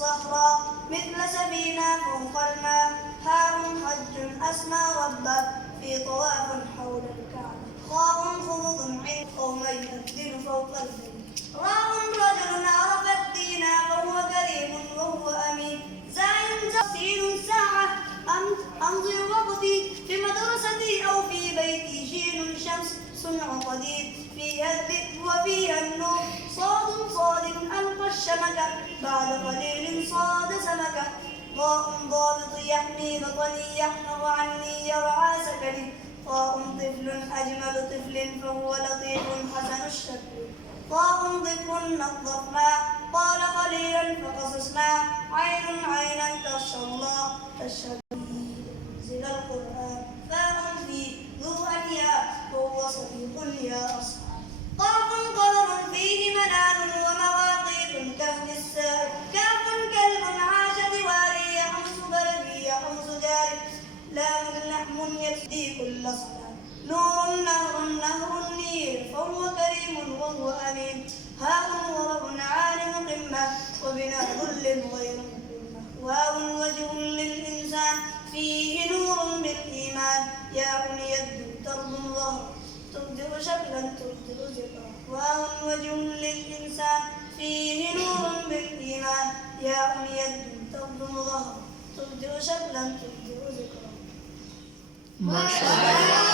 الصخرة مثل سفينة فوق الماء. هاء حج أسمى ربه في طواف حول الكعبة. خاء خفض عند قوم يهدد فوق البيت. راء رجل عرف الدين فهو كريم وهو أمين. زاي تفسير ساعة أمضي وقتي في مدرستي أو في بيتي. شين شمس صنع قدير فيها الذئب وفيها النور. صاد صادق ألقى الشمكة بعد قليل صاد سمكة. ضاء ضابط يحمي بطني يحفظ عني يرعى سكني. طاء طفل أجمل طفل فهو لطيف حسن الشكل. طاء طفل نظفنا قال قليلا فقصصنا. عين عينا تخشى الله تشهد أنزل القرآن. فاء في ذو أنياء وهو صديق يا أصحاب. قاف قمر فيه منام ومواقيت كهف السائل. كاف كلب عاش دواري يحمس بلدي يحمس جاري. لام لحم يفدي كل صلاة. نور نهر النيل فهو كريم وهو أمين. هاء ورب عالم قمة وبناء ظل غير مقمة. واو وجه للإنسان فيه نور بالإيمان. ياء يد ترض الظهر تبدئ شكلا تبدئ ذكرا. واو وجه للإنسان فيه نور بالإيمان. ياء يد ترض الظهر تبدئ شكلا تبدئ ذكرا. ما شاء الله.